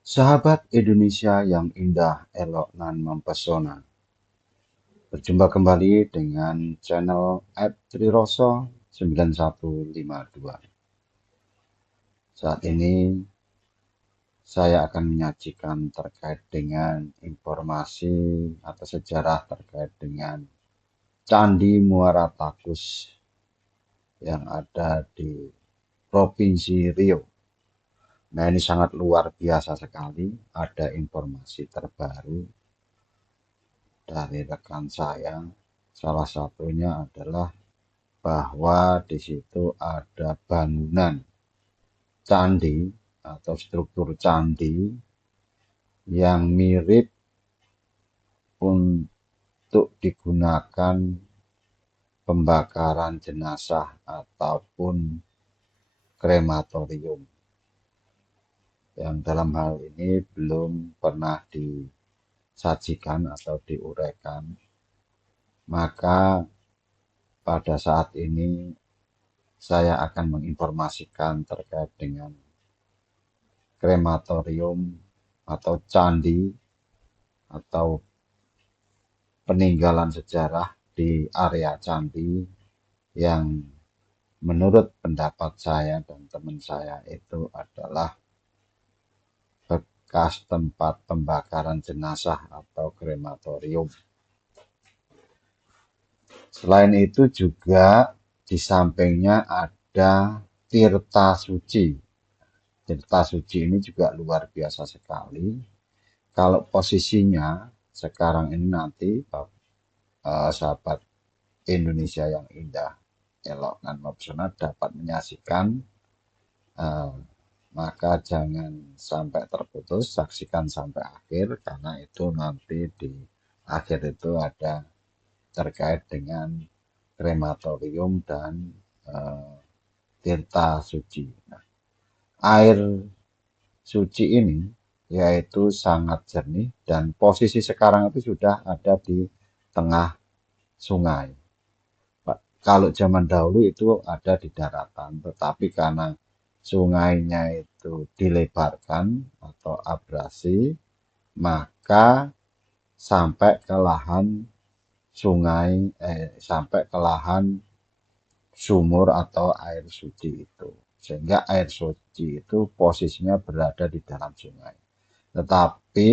Sahabat Indonesia yang indah, elok, dan mempesona. Berjumpa kembali dengan channel @triroso 9152. Saat ini saya akan menyajikan terkait dengan informasi atau sejarah terkait dengan Candi Muara Takus yang ada di Provinsi Riau. Nah, ini sangat luar biasa sekali. Ada informasi terbaru dari rekan saya. Salah satunya adalah bahwa di situ ada bangunan candi atau struktur candi yang mirip untuk digunakan pembakaran jenazah ataupun krematorium. Yang dalam hal ini belum pernah disajikan atau diuraikan. Maka pada saat ini saya akan menginformasikan terkait dengan krematorium atau candi atau peninggalan sejarah di area candi yang menurut pendapat saya dan teman saya itu adalah bekas tempat pembakaran jenazah atau krematorium. Selain itu juga di sampingnya ada Tirta Suci. Tirta Suci ini juga luar biasa sekali. Kalau posisinya sekarang ini nanti sahabat Indonesia yang indah, elok, dan mempesona dapat menyaksikan, maka jangan sampai terputus, saksikan sampai akhir karena itu nanti di akhir itu ada terkait dengan krematorium dan Tirta Suci. Nah, air suci ini yaitu sangat jernih dan posisi sekarang itu sudah ada di tengah sungai. Kalau zaman dahulu itu ada di daratan, tetapi karena sungainya itu dilebarkan atau abrasi, maka sampai ke lahan sungai, sampai ke lahan sumur atau air suci itu. Sehingga air suci itu posisinya berada di dalam sungai. Tetapi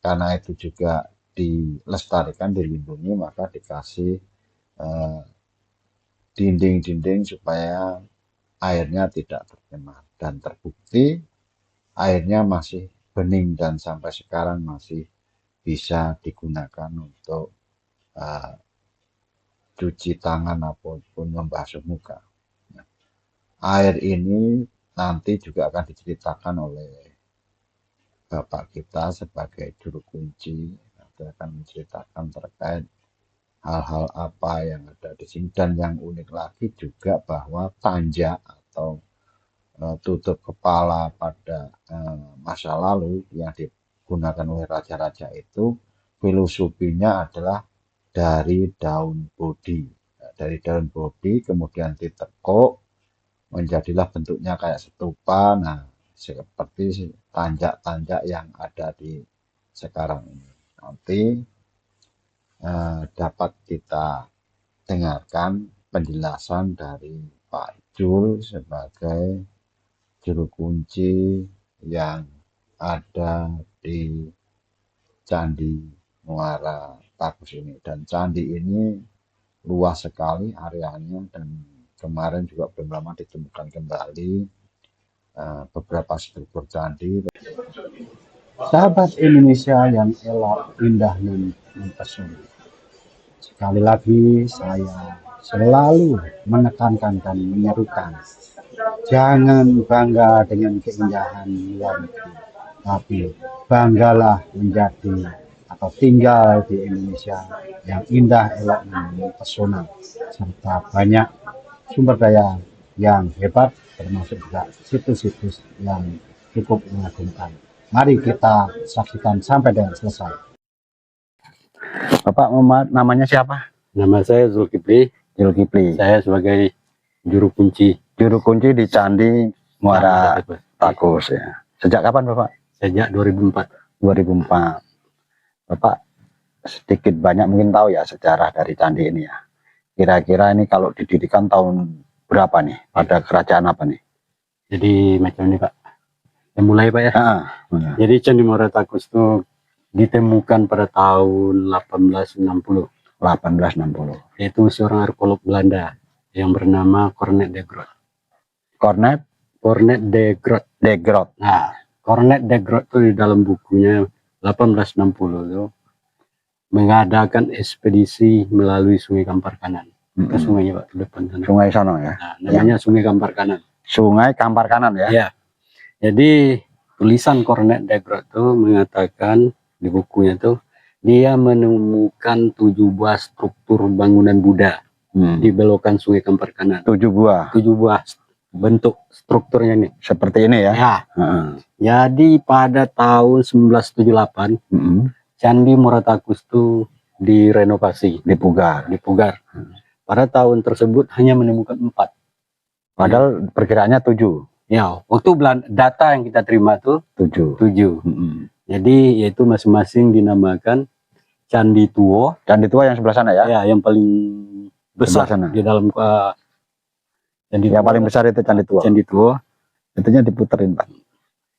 karena itu juga dilestarikan, dilindungi, maka dikasih dinding-dinding supaya airnya tidak tercemar. Dan terbukti airnya masih bening dan sampai sekarang masih bisa digunakan untuk cuci tangan ataupun membasuh muka. Nah, air ini nanti juga akan diceritakan oleh Bapak kita sebagai juru kunci. Nanti akan menceritakan terkait hal-hal apa yang ada di sini. Dan yang unik lagi juga bahwa tanja atau tutup kepala pada masa lalu yang digunakan oleh raja-raja itu filosofinya adalah dari daun bodi. Nah, dari daun bodi kemudian ditekuk menjadilah bentuknya kayak stupa. Nah, seperti tanjak-tanjak yang ada di sekarang ini. Nanti dapat kita dengarkan penjelasan dari Pak Jul sebagai juru kunci yang ada di Candi Muara Takus ini. Dan candi ini luas sekali areanya dan kemarin juga belum lama ditemukan kembali beberapa struktur candi. Sahabat Indonesia yang elok, indah, dan mempesona. Sekali lagi saya selalu menekankan dan menyerukan, jangan bangga dengan keindahan luar negeri, tapi banggalah menjadi atau tinggal di Indonesia yang indah, elok, dan mempesona, serta banyak sumber daya yang hebat, termasuk juga situs-situs yang cukup mengagumkan. Mari kita saksikan sampai dengan selesai. Bapak namanya siapa? Nama saya Zulkifli. Zulkifli. Saya sebagai juru kunci. Juru kunci di Candi Muara Takus ya. Sejak kapan Bapak? sejak 2004. 2004. Bapak sedikit banyak mungkin tahu ya sejarah dari candi ini ya. Kira-kira ini kalau didirikan tahun berapa nih? Pada kerajaan apa nih? Jadi macam ini Pak. Yang mulai Pak ya. Benar. Jadi Candi Muara Takus itu ditemukan pada tahun 1860. 1860. Yaitu seorang arkeolog Belanda yang bernama Cornet de Groot. Cornet de Groot. de Groot. Nah, Cornet de Groot itu di dalam bukunya 1860 itu mengadakan ekspedisi melalui Sungai Kampar Kanan. Ke sungainya Pak, di depan sana. Sungai sana ya. Nah, namanya Sungai Kampar Kanan. Sungai Kampar Kanan ya. Ya. Jadi tulisan Cornet de Groot itu mengatakan di bukunya tuh dia menemukan 7 buah struktur bangunan Buddha di belokan Sungai Kampar Kanan. 7 buah. 7 buah bentuk strukturnya nih. Seperti ini ya. Ya. Jadi pada tahun 1978 Candi Muara Takus itu direnovasi, dipugar. Pada tahun tersebut hanya menemukan 4. Padahal perkiraannya 7. Ya, waktu data yang kita terima tuh 7. Jadi yaitu masing-masing dinamakan Candi Tuo. Candi Tua yang sebelah sana ya? Ya, yang paling besar sana. Di dalam Candi yang paling besar itu Candi Tuo. Candi Tuo. Itunya diputerin Pak.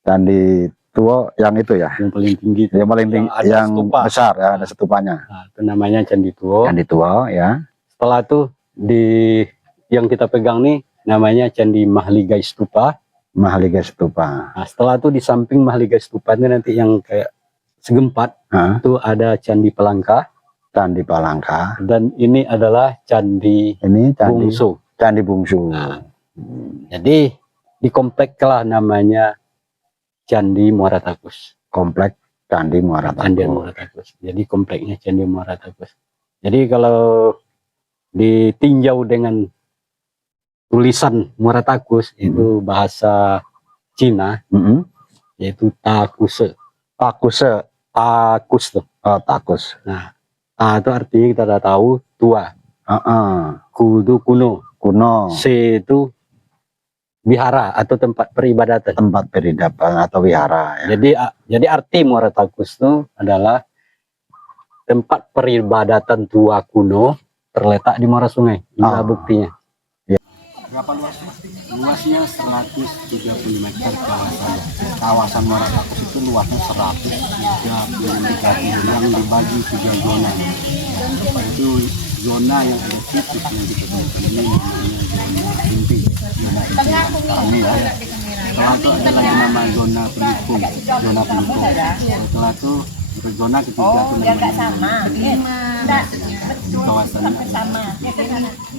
Candi Tuo yang itu ya? Yang paling tinggi. Yang paling tinggi, yang besar ya, ada setupanya. Nah, itu namanya Candi Tuo. Candi Tuo ya. Setelah itu yang kita pegang nih namanya Candi Mahligai Stupa. Mahligai Stupa. Nah, setelah itu di samping Mahligai Stupa ini nanti yang kayak segempat itu ada Candi Palangka. Candi Palangka. Dan ini adalah Candi Bungsu. Candi Bungsu. Nah, jadi di komplek lah namanya Candi Muara Takus. Komplek Candi Muara Takus. Candi Muara Takus. Jadi kompleknya Candi Muara Takus. Jadi kalau ditinjau dengan tulisan Muara Takus itu bahasa Cina, yaitu Takuse. Takus tuh. Oh, Takus. Nah, Ta itu artinya kita udah tahu tua. Ku itu kuno. C itu wihara atau tempat peribadatan. Tempat peribadatan atau wihara. Ya. Jadi arti Muara Takus itu adalah tempat peribadatan tua kuno terletak di muara sungai. Inilah buktinya. Berapa luasnya? Luasnya 130 meter kawasan Muara Takus itu luasnya 130 meter yang dibagi 3 zona. Itu zona yang ada titik yang ditemukan ini namanya zona inti. Setelah itu ada lagi nama zona pendukung. Setelah itu zona ketiga itu namanya kawasan.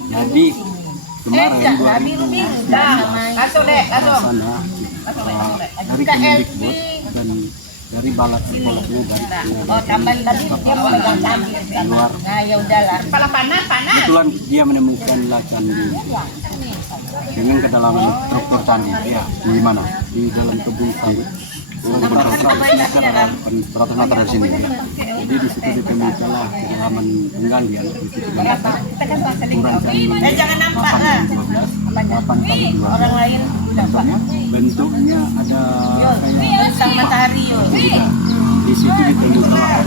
Jadi kemarin dari Kemendikbud dan dari balak arkeolognya dari luar kebetulan dia menemukan candi dengan kedalaman struktur candi di mana di dalam kebun sawit beratus meter dari sini ya. Jadi di situ ditemukanlah kedalaman penggalian itu jangan nampak lah 8 kali 2 orang lain bentuknya ada kayak sang matahari di situ ditemukan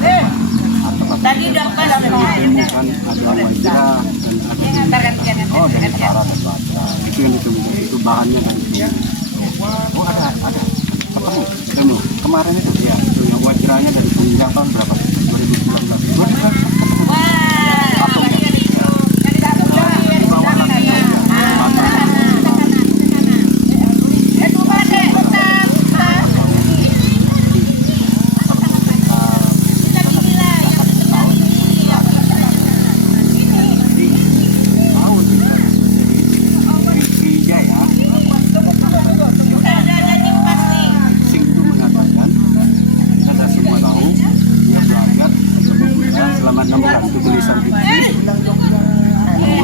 tadi udah pas ditemukan ada wajah dan dari utara dan barat itu yang ditemukan itu bahannya dari ketemu kemarin itu ya itu yang wajahnya dari tahun berapa 2019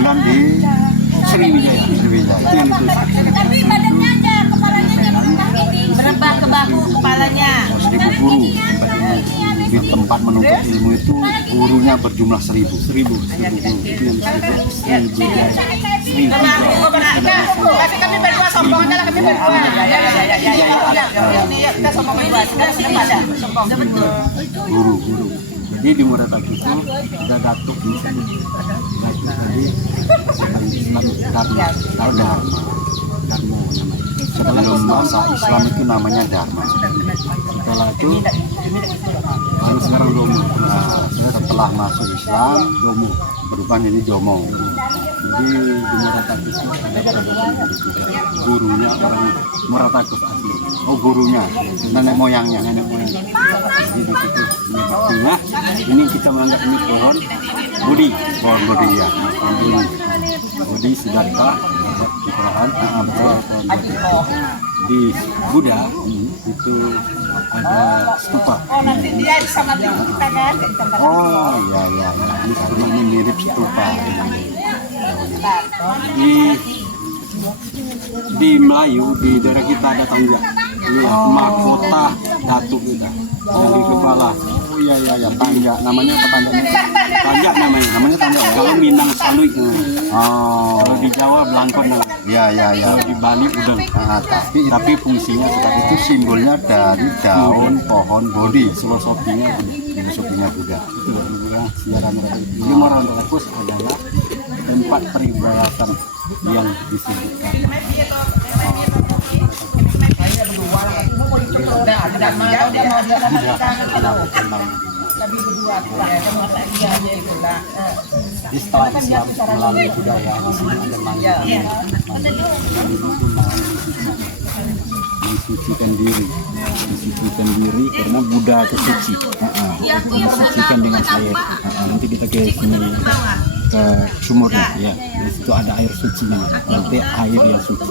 bulan di Sriwijaya. Itu yang itu. Merebah ke bahu kepalanya. 1000 guru di tempat menuntut ilmu itu gurunya berjumlah 1000. Itu yang disebut Sriwijaya. kami berdua sombong aja lah, kami berdua. Kita sombong berdua. Sombong betul. Guru. Jadi di Muaratakus itu ada datuk di sini. Datuk tadi Islam Dharma. Tahu Dharma? Dharma namanya. Sebelum masa Islam itu namanya Dharma. Setelah itu baru sekarang Domo. Nah, setelah masuk Islam, Domo. berubah ini Jomo. Jadi di Muaratakus itu ada guru juga. Gurunya orang Muaratakus asli. Oh, gurunya, nenek moyangnya. Nenek moyang. Jadi di situ ini baktinya. Ini kita menganggap ini pohon Budi. Pohon Budi ya. Budi Siddhartha Tuhan. Betul. Di Buddha itu ada stupa. Oh, nanti dia sama kita kan. Oh, iya. Ini stupa. Ini mirip stupa. Di Melayu di daerah kita ada tangga. Ini mahkota datuk kita. Dari kepala. Oh, iya. Tangga. Namanya apa tangganya? Tangga namanya. Namanya tangga. Kalau Minang Salui. Oh, Kalau di Jawa Blangkon namanya. iya. Kalau di Bali Udeng. Nah, tapi Fungsinya sebagai itu simbolnya dari daun pohon Bodhi. filosofinya Filosofinya Buddha. itu adalah siaran radio. Jadi Muaratakus adalah tempat peribadatan yang disebutkan. Jadi setelah Islam melalui budaya di sini ada mandi. Mandi itu mensucikan diri karena Buddha itu suci. Mensucikan dengan air. Nanti kita ke sini ke sumurnya, ya. Di situ ada air suci nanti air yang suci.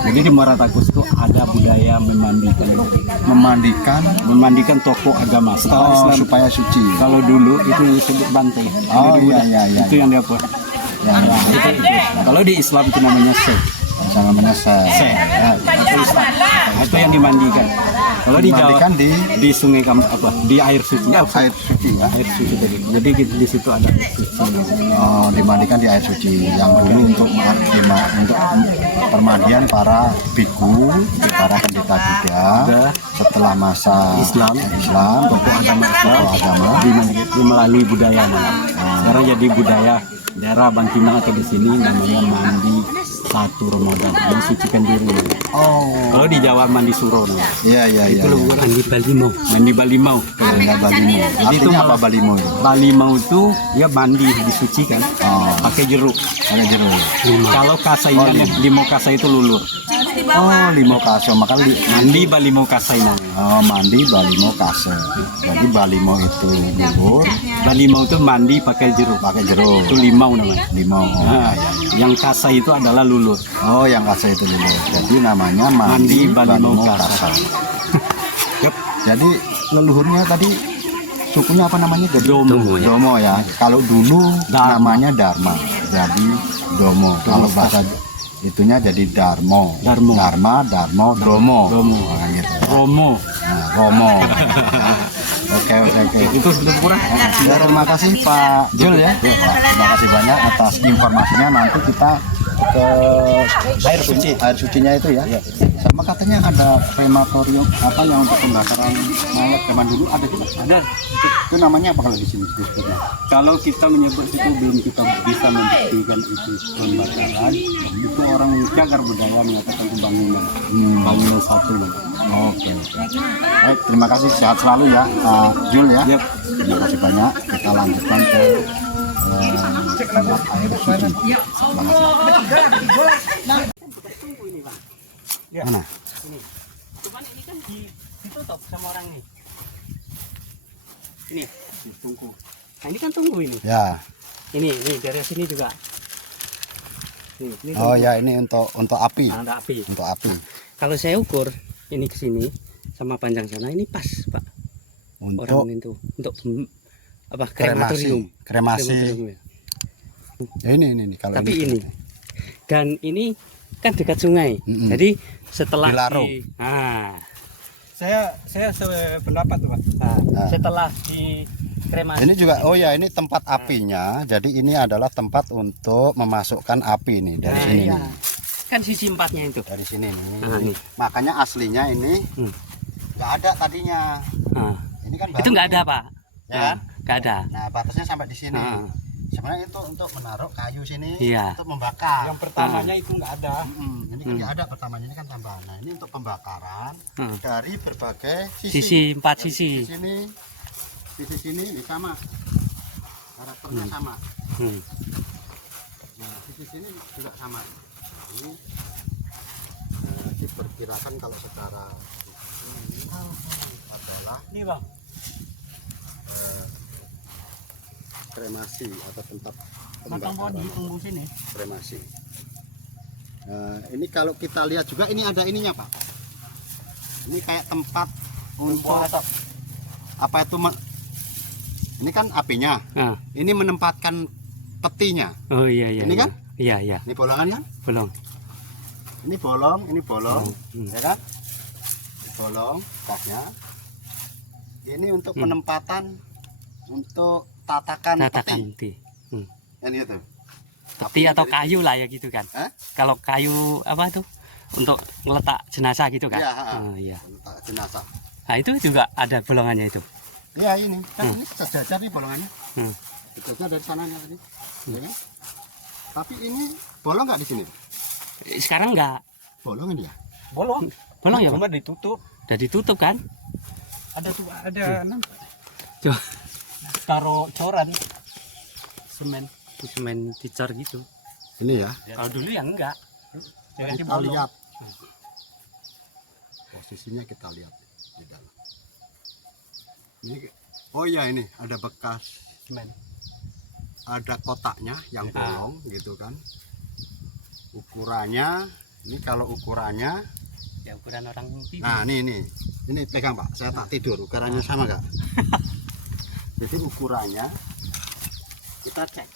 Jadi di Muaratakus itu ada budaya memandikan tokoh agama setelah Islam supaya suci. Kalau dulu itu yang disebut bantai. Oh, Jadi iya. itu yang dia buat. Itu. Kalau di Islam itu namanya syekh. Namanya saya. Itu yang dimandikan. Kalau di Jawa Dimandikan di sungai di air suci. air suci ya. Air suci tadi. Jadi di situ ada air suci. Oh, dimandikan di air suci. Yang dulu untuk permandian para biku, para pendeta Buddha. Setelah masa Islam, tokoh agama Di melalui budaya sekarang jadi budaya daerah Bangkinang atau di sini namanya mandi 1 Ramadan, mensucikan diri. Oh, Kalau di Jawa mandi suro namanya. iya. Itu mandi balimau. Mandi balimau. Balimo. Artinya apa balimo itu? Balimau itu dia mandi disucikan pakai jeruk. Ada jeruk. Kalau kasainya limo kasai itu lulur. Oh, limo kaso. Maka Mandi balimau kasai namanya. oh, mandi balimo kase. Jadi balimo itu lulur, Balimau itu mandi pakai jeruk. pakai jeruk. Itu limau namanya. Limo. Oh, Nah, yang kasai itu adalah lulur. oh, yang kase itu lulur. Jadi namanya Mandi mandi balimo balimo kase. kase. Yep. Jadi leluhurnya tadi sukunya apa namanya? Domo, ya. Domo ya. Kalau dulu Dharma. namanya Dharma. Jadi Domo. Kalau bahasa itunya jadi Darmo. Darmo. Dharma, Darmo, Domo. Domo. Nah, gitu. Romo. Nah, Romo. Oke. Itu sudah kurang. Ya, terima kasih Pak Jul ya. Pak, terima kasih banyak atas informasinya. Nanti kita ke air sucinya itu ya. Sama katanya ada krematorium apa yang untuk pembakaran mayat zaman dulu ada juga. Ada. Itu namanya apa kalau di sini disebutnya? Kalau kita menyebut itu belum kita bisa membuktikan itu pembakaran, itu orang cagar budaya mengatakan itu bangunan 1 lah. Oke. Baik, terima kasih, sehat selalu ya Pak Jul ya. Yep. Terima kasih banyak. Kita lanjutkan ke tempat air suci. Mana? Cuman ini kan ditutup sama orang nih. Ini tungku. Nah ini kan tunggu ini. Ya. Ini dari sini juga. Ini Oh tungku. ya, ini untuk api. Nah, ada api. Untuk api. Kalau saya ukur ini ke sini sama panjang sana ini pas, Pak. Untuk Orang itu untuk apa krematorium. Kremasi. Krematorium, ya. Ya ini kalau Tapi ini dan ini kan dekat sungai. Mm-mm. Jadi setelah Dilarung. saya sependapat, Pak. Setelah di kremasi Ini juga, oh ya, ini tempat apinya. Jadi ini adalah tempat untuk memasukkan api nih dari sini nih. Kan sisi 4-nya itu. Dari sini nih. Nah, ini. Makanya aslinya ini nggak ada tadinya. Ini kan baru Itu nggak ada, nih. Pak. Ya kan? Nggak ada. Nah, batasnya sampai di sini. Ah. Sebenarnya itu untuk menaruh kayu sini Iya. untuk membakar. Yang pertamanya itu nggak ada. Ini kan nggak ada pertamanya, ini kan tambahan. Nah, ini untuk pembakaran dari berbagai Sisi 4 sisi. Sisi sini ini sama. Karakternya sama. Nah, sisi sini juga sama. Ini diperkirakan kalau secara adalah Ini bang. kremasi atau tempat Matang pohon pembakaran ditunggu sini. kremasi. Ini kalau kita lihat juga ini ada ininya Pak. Ini kayak tempat untuk apa itu? Ini kan apinya. Ini menempatkan petinya. Oh iya iya. Ini kan? Iya iya. Ini bolongan kan? Bolong. Ini bolong, ya kan? Ini bolong, kasnya. Ini untuk penempatan untuk tatakan peti. Yang itu. Peti atau kayu lah ya gitu kan. Kalau kayu apa tuh untuk meletak jenazah gitu kan? Iya, Oh, iya. Letak jenazah. Nah itu juga ada bolongannya itu. Iya ini, kan ini sejajar nih bolongannya. Sejajar dari sananya tadi. Ya kan? Tapi ini bolong nggak di sini? Sekarang enggak. Bolong ini ya? Bolong. Bolong ya, Pak? Cuma ditutup. Udah ditutup kan? Ada tuh ada nampak. Coba. Taruh coran. Semen dicor gitu. Ini ya. Kalau dulu ya enggak. Kita lihat. Posisinya kita lihat di dalam. Ini, oh iya ini ada bekas Semen. ada kotaknya yang bolong gitu kan. Ukurannya, ini kalau ukurannya, Ya ukuran orang tidur. nah ini pegang Pak, saya tak tidur, ukurannya sama nggak? Jadi ukurannya kita cek.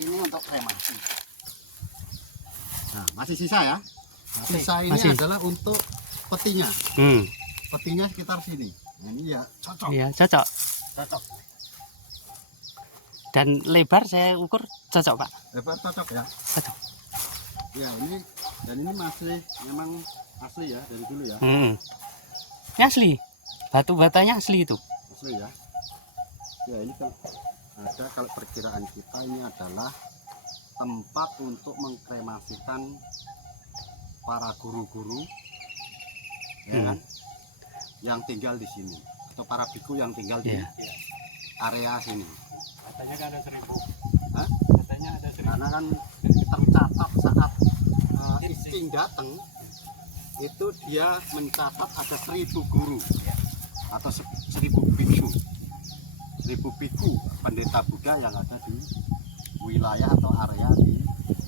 Ini untuk kremasi. Nah masih sisa ya. Sisa ini Masih. adalah untuk petinya. Petinya sekitar sini. Nah, ini ya cocok. Iya, cocok. Cocok. Dan lebar saya ukur cocok, Pak. Lebar cocok ya. Cocok. Ya ini dan ini masih memang asli ya dari dulu ya. Ini asli. Batu batanya asli itu. Asli ya. Ya ini kan ada kalau perkiraan kita ini adalah tempat untuk mengkremasikan para guru-guru ya kan yang tinggal di sini atau para biku yang tinggal di area sini. Katanya kan ada 1000. Hah? Katanya ada 1000. Karena kan tercatat saat Isting datang itu dia mencatat ada 1000 guru atau 1000 biksu, 1000 biku pendeta Buddha yang ada di wilayah atau area di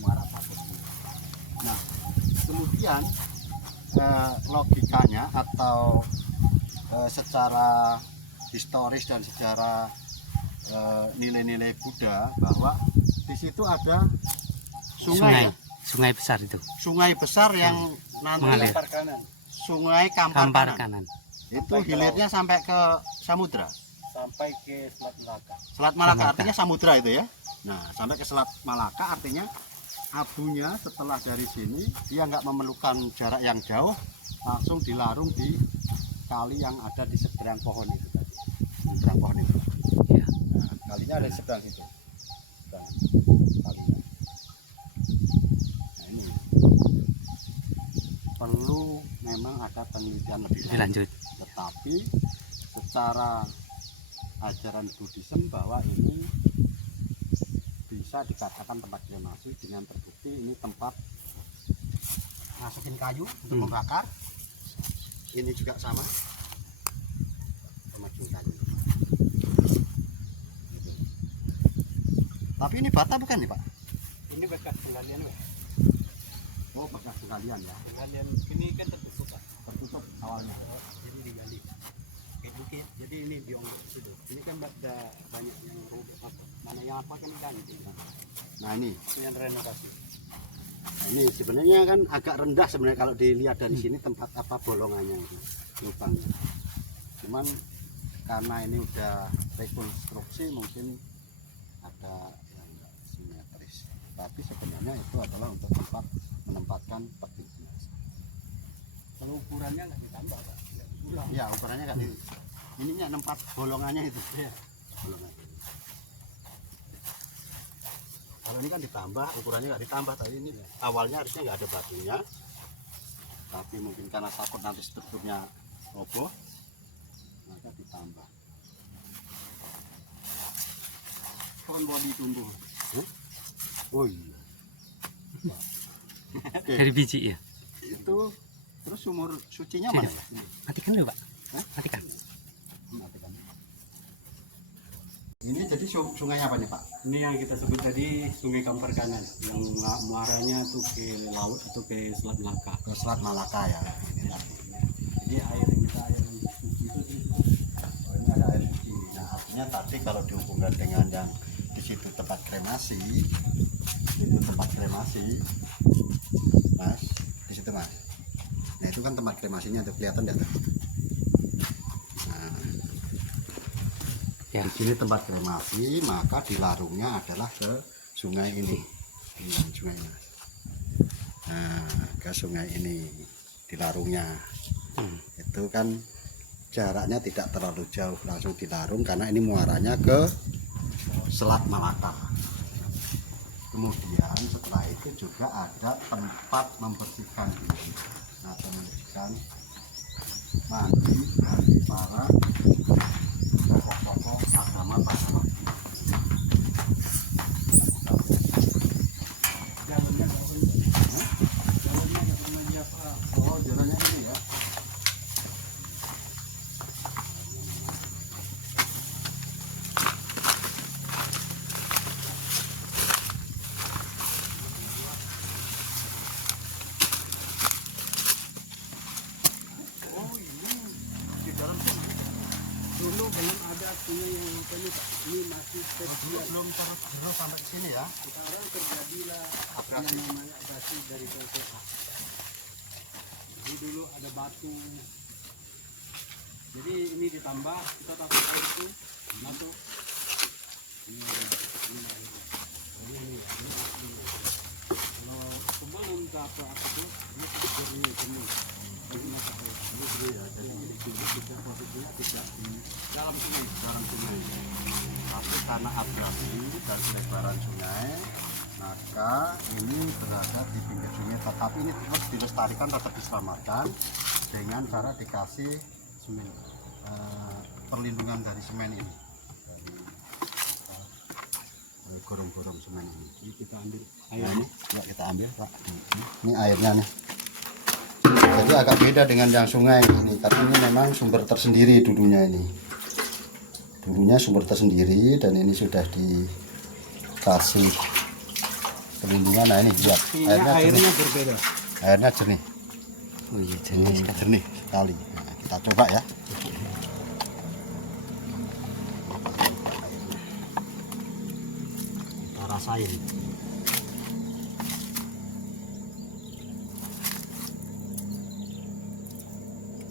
Muara Takus ini. Nah kemudian logikanya atau secara historis dan secara nilai-nilai Buddha bahwa di situ ada sungai. Sungai besar itu. Sungai besar yang nanti Mengalir. Sungai Kampar, Kampar Kanan. kanan. Itu hilirnya sampai ke samudra. Sampai ke Selat Melaka. Selat Malaka Malaka. artinya samudra itu ya. Nah, sampai ke Selat Malaka artinya abunya setelah dari sini dia nggak memerlukan jarak yang jauh, langsung dilarung di kali yang ada di seberang pohon itu tadi. Seberang pohon itu. Iya. Nah, kalinya ada di seberang situ. Seberang kalinya. Nah, ini perlu memang ada penelitian lebih Lanjut. tetapi secara ajaran Buddhism bahwa ini bisa dikatakan tempat kremasi dengan terbukti ini tempat masukin kayu untuk membakar. Ini juga sama masukin kayu. Tapi ini bata bukan nih Pak? Ini bekas penggalian, Pak. Oh bekas penggalian ya. Penggalian ini kan tertutup, Pak. Tertutup awalnya. Ini digali. Bukit. Jadi ini dionggok situ. Ini kan ada banyak yang mana yang apa kan kan gitu. Nah ini. Itu yang renovasi. Nah, ini sebenarnya kan agak rendah sebenarnya kalau dilihat dari sini tempat apa bolongannya itu lubangnya. Cuman karena ini udah rekonstruksi mungkin ada yang enggak simetris. Tapi sebenarnya itu adalah untuk tempat menempatkan peti jenazah. Kalau ukurannya nggak ditambah Pak. Ulang. Iya, ukurannya kan ininya 4 bolongannya itu. Iya. Bolongan. Kalau ini kan ditambah, ukurannya nggak ditambah. Tadi ini awalnya harusnya nggak ada batunya, tapi mungkin karena takut nanti strukturnya roboh, maka ditambah. Pohon bodi tumbuh. Oh iya. Oke, Dari biji ya. itu terus sumur sucinya mana ya? Matikan dulu Pak. Matikan. Matikan. Ini jadi sungai apa nih Pak? Ini yang kita sebut tadi Sungai Kampar Kanan, yang muaranya tuh ke laut atau ke Selat Melaka. Ke Selat Malaka ya. Jadi air yang kita air yang suci itu sih. Oh, ini ada air suci. Nah, artinya tadi kalau dihubungkan dengan yang di situ tempat kremasi, itu tempat kremasi, Mas, di situ Mas. Nah itu kan tempat kremasinya tuh kelihatan nggak tuh? Nah, Ya. di sini tempat kremasi, maka dilarungnya adalah ke sungai ini, sungai ini. Nah, ke sungai ini dilarungnya. Itu kan jaraknya tidak terlalu jauh, langsung dilarung karena ini muaranya ke Selat Malaka. Kemudian setelah itu juga ada tempat membersihkan diri. Nah, membersihkan mandi dari para tokoh-tokoh agama pada waktu itu. Jalannya nggak pernah. Jalannya nggak pernah dia Pak. Oh, jalannya ini ya. Dulu belum ada sungai yang ini Pak. Ini masih tersedia. Belum terus sampai ke sini ya. Sekarang terjadilah Abrasi. yang namanya abrasi dari PLTA. Jadi dulu ada batu. Jadi ini ditambah, kita takut air itu masuk. Ini airnya. Ini aslinya. Kalau sebelum ke apa itu, ini jernih penuh. Ini masuk air. Jadi tidak posisinya tidak di dalam sungai, tapi karena abrasi dan lebaran sungai, maka ini berada di pinggir sungai. Tetapi ini terus dilestarikan, tetap diselamatkan dengan cara dikasih semen, perlindungan dari semen ini, dari gorong-gorong semen ini. Jadi kita ambil Nah, air ini ya, kita ambil Pak. Ini airnya nih. Jadi agak beda dengan yang sungai ini, karena ini memang sumber tersendiri dulunya ini. Dulunya sumber tersendiri dan ini sudah dikasih perlindungan. Nah ini lihat airnya jernih. Airnya berbeda. Airnya jernih. Oh iya, jenis kan. Jernih sekali. Nah, kita coba ya. Kita rasain.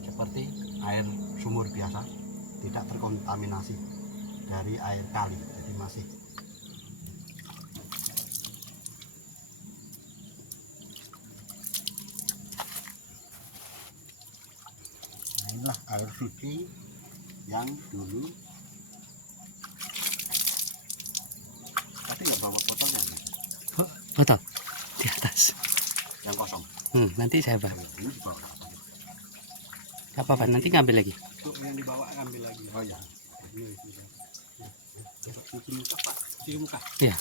Seperti air sumur biasa, tidak terkontaminasi dari air kali, jadi masih nah, inilah air suci yang dulu tapi nggak bawa botolnya Botol di atas. yang kosong. Nanti saya bawa. Ini dibawa. Gak apa-apa, nanti ngambil lagi. Untuk yang dibawa ambil lagi. Oh ya. Ini sudah. Cuci muka Pak. Cuci muka. Iya.